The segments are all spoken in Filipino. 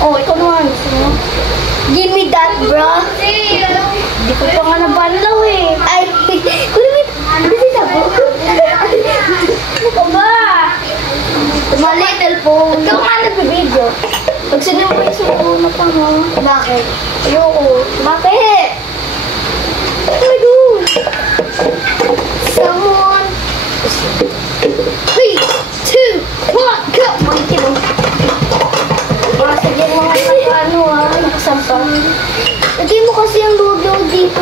Oh, ikaw naman. Give me that, bro. Hindi ko pa nga nabanlaw eh. Ay, kulit. Kasi sabo. Ano ka ba? Tumali, telephone. Ikaw nga nagbibideo. Pagsanin mo yung suko na pa mo. Bakit? Ayoko. Bakit? What do I do? Someone. 3, 2, 1, go! Monkey mo. Sige mga ano nakasampang. Lagay mo kasi ang load dito.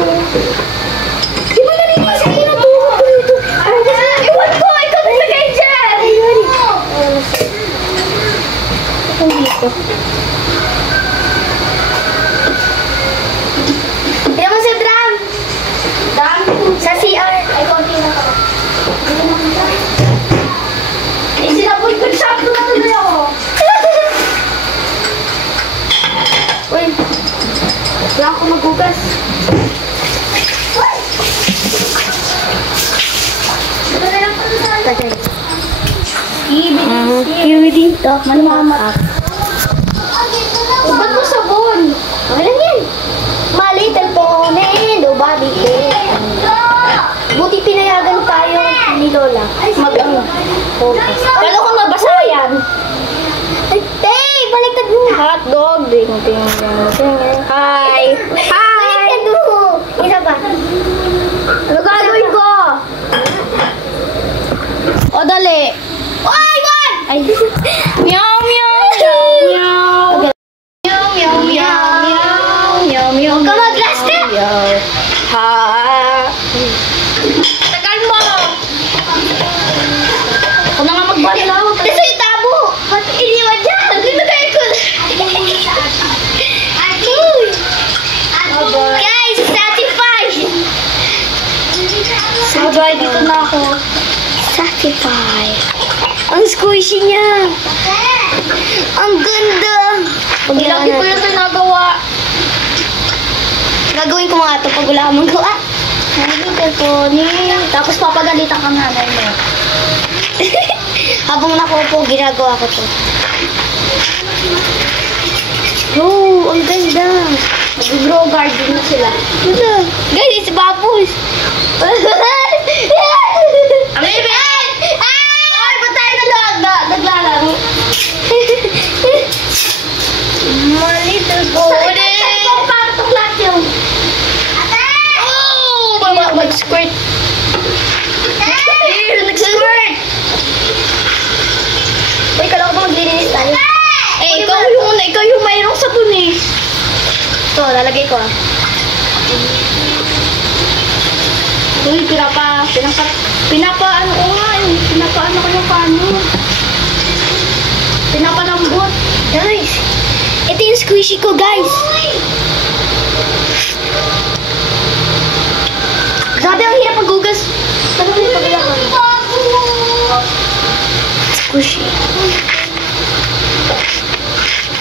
Di ba narinig yung natuwa ko dito? Iwan ko! Ikaw nilagay dyan! Ito dito. Kaya mo sa drum. Sa CR. Ay, konti na ka. Eh, sinapod ko siya. Tuloy ako. Uy. Wala ako magugas. Tagal. Kiwi dito. Manumama. Ba't mo sabon? Okay lang yan. My little pony, nobody cares. Buti pinayagan tayo ni Lola. Mag-focus. Kala ko nabasa yan. Hey, baliktad mo. Hotdog. Ding, ding, ding, ding. Hi. Baliktad mo. Isa ba? Ano gagawin ko? O, dali. Oy, wag! Ay. Meow, meow, meow, meow. Meow, meow, meow, meow, meow, meow. Huwag ka mag-plaster. Ha. Tagal mo. Ako na nga magbanlaw. Nasa yung tabo. Ba't iniwan dyan? Linagay ko. Guys, satisfied. Sabay, dito na ako. Satisfied. Ang squishy niya. Ang ganda. Lagi ko yung pinagawa. Gagawin ko nga ito pag wala akong magawa. Tapos papagalitan ka nanay mo. Habang nakupo, ginagawa ko to. Oh, ang ganda. Mag-grow garden na sila. Ganda. Guys, it's bubbles. Ang baby! Ay, ba't tayo naglalaro? My little boy. Saan ko para tuklat yung? Oh, mag-squirt. Nag-squirt. Uy, kala ko ba maglilinis tayo? Eh, ikaw yung mayroong sabon eh. Ito, lalagay ko ah. Uy, pinapaano ko nga eh. Pinapaano ko yung pano. Pinapalambot. Nice. Ito yung squishy ko, guys. Grabe, ang hirap maghugas. Ano ba yung paglalakad? Squishy.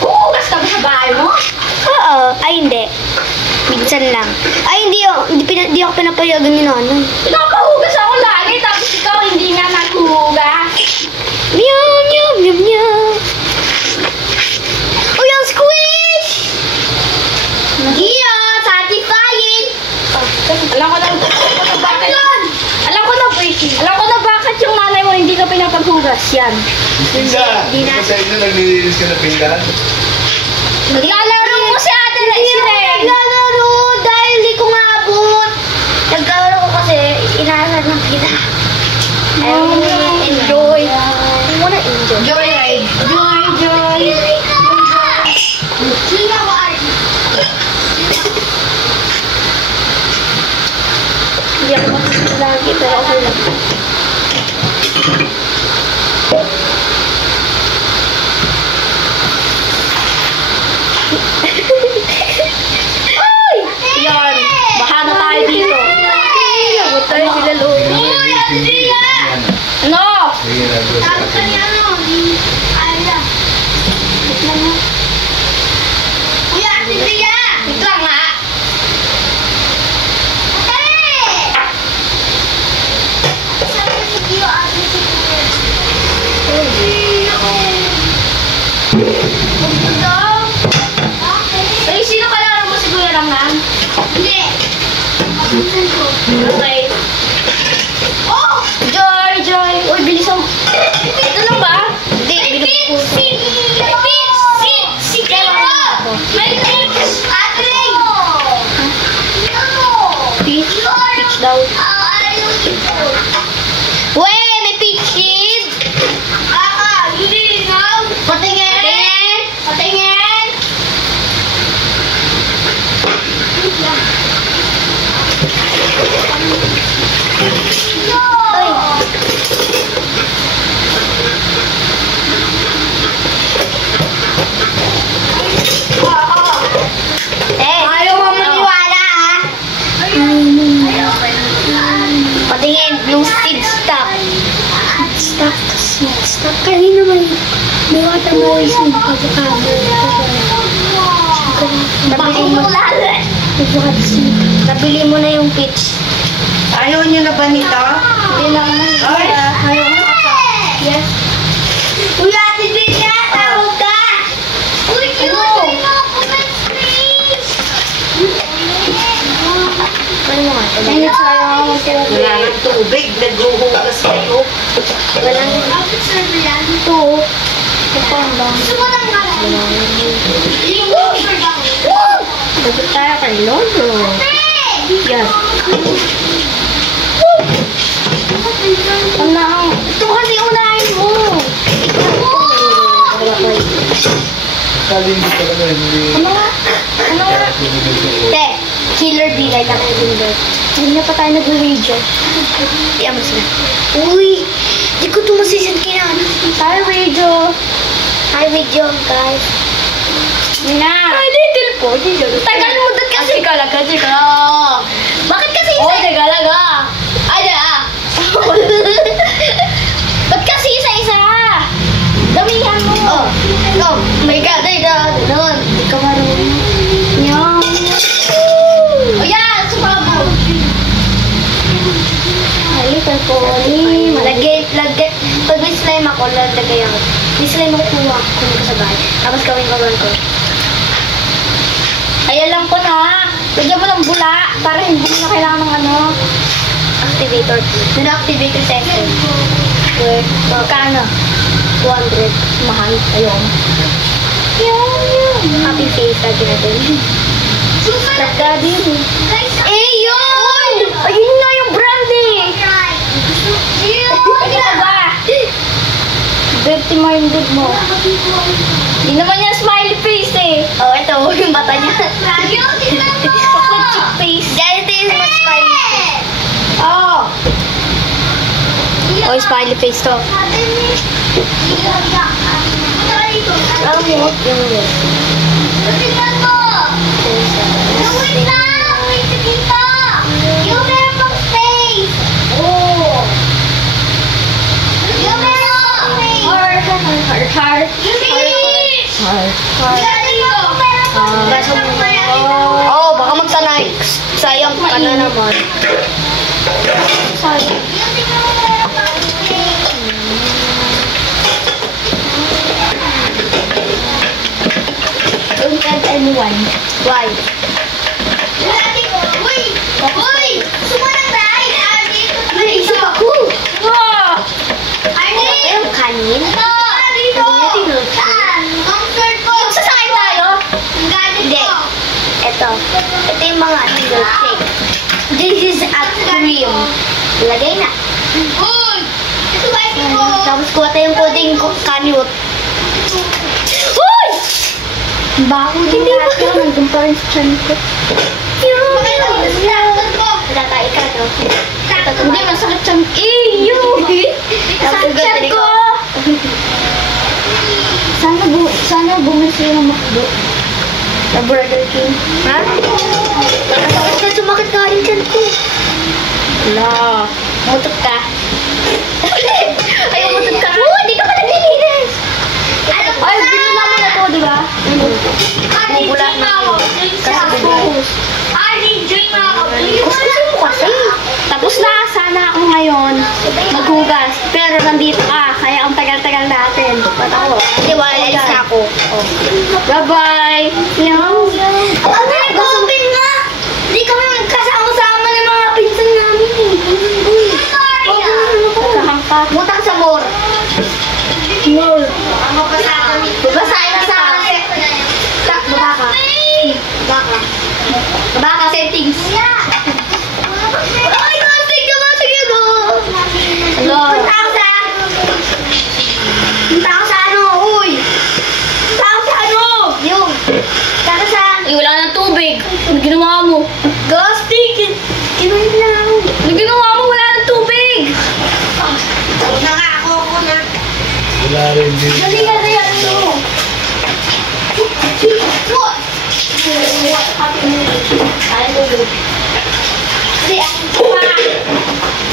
Hugas ka ba sa bahay mo? Oo. Ay, hindi. Minsan lang. Ay, hindi ako pinapayagan ni nanay. Pinapahugas ako lagi, tapos ikaw hindi nga naghuhugas. Meow, meow, meow, meow. Oh, yung squish! Gia, satisfying! Alam ko na bakit yung nanay mo hindi ka pinapaghugas yan. Pinggan! Di na. Sa inyo, naglilinis ka na pinggan? Naglalaro mo si Ate Hindi ako naglalaro dahil di ko maabot. Naglalaro ko kasi inaasar ng kita. Ayaw mo enjoy. Ayaw mo na enjoy. Joyride. Joy. Sino mo ay? Hindi ako matutunan lagi, pero okay lang. Ay! Yan. Baha na tayo dito. Labot tayo sila loob. Uy, Ano? Sige, Tapos kanya ano? guys. Nabili mo Nabili mo na yung peach. Ayaw niyo na ba nito? Hindi lang. Ay! Ayaw mo. Yes. Uy, Ate Bea, tawag ka! Uy, cute! Ano mo nga? Ay, nagsayang Wala ng tubig. Naghuhugas kayo. Walang ito. Ito ang bang. Dapat tayo kay Lolo. Yan. Ito kasi unahin mo. Kali hindi ka na hindi. Ano nga? Ano nga? Te, Killer Bee like ang Edinburgh. Hindi na pa tayo nag-radio. Iyan mo sila. Uy! Di ko ito masisend kina. Hi, radio. Hi, radio, guys. Na. Hi, little po. Tagal mo doon kasi. Kasi ka. Bakit kasi isa? Teka lang ah. Ba't kasi isa-isa? Damihan mo. Oh my God, ay God. Doon. Hindi ka marunong. Yan. O yan, sumabog. Ay, little pony. Lagay. Pag may slime ako, lagay ako. May slime ako kuha ko sa bahay. Tapos gawin ko. Ayan lang po na. Lagyan mo ng bula para hindi mo na kailangan ng activator. Activator section. Magkano? 200. Mahal. Ayun. Happy face lagi natin. Lagka din. Yun! Ayun na yung brand eh. Ano ba? Dirty minded mo. Hindi naman yan smiley face eh. Oh, ito. Yung bata niya. Chocolate chip face. Ito yung smiley face. Oh. Oh, smiley face to. Alam mo, yung tingnan mo. Wait lang. Wait to kita. Yung meron pang face. Oh. Yung meron face. Heart. Oh, baka magsanay. Sayang ka na naman. Sorry. Don't tell anyone. Why? Uy! Sumunod tayo! Naisip ako! Wow! Ayun, kanin? Dito! Saan? Sasakay tayo? Hindi. Ito yung mga milkshake. This is a cream. Lagay na. Tapos kuha tayong puding kanut. Uy! Bako din natin. Nandun pa rin sa chan ko. Tatay ka, no? Hindi, masakit chan. Sakit chan ko! Sana bumisi ng McDo. Sa Burger King. Ha? Sumakit ka rin chan ko. Wala. Mutot ka. Ay, mutot ka. Hindi ka pa naglilinis. Ay, binula mo na to, di ba? Bumula na to. Kasi bubuhos. Gusto mo kasi. Tapos na, sana ako ngayon maghugas. Pero nandito ka, kaya ang tagal-tagal natin. Ba't ako? Kasi wala na ako. Bye-bye! Ano yung gawin nga? Hindi kami magkasama-sama ng mga pinsan namin. Butang sa more. More. Babasahin ka sa baba ka settings. Ay, kasig ka ba? Sige do. Punta ako sa ano? Uy! Punta ako sa ano? Yung. Punta sa... wala ng tubig. Ano ginawa mo? Gastig! Kinuhin na ako. Ano ginawa mo? Wala ng tubig! Una nga ako na. Wala rin din. Dali ka na yan mo.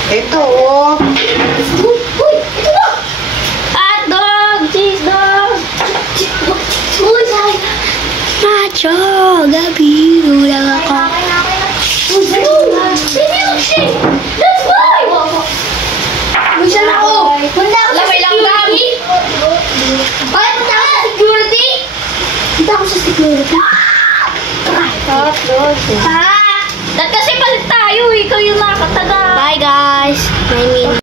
Ito oh. Uy! Ito na! Hot dog! Cheese dog! Dito ako sa security. Tatlo. Pa! Dahil kasi balik tayo. Ikaw yung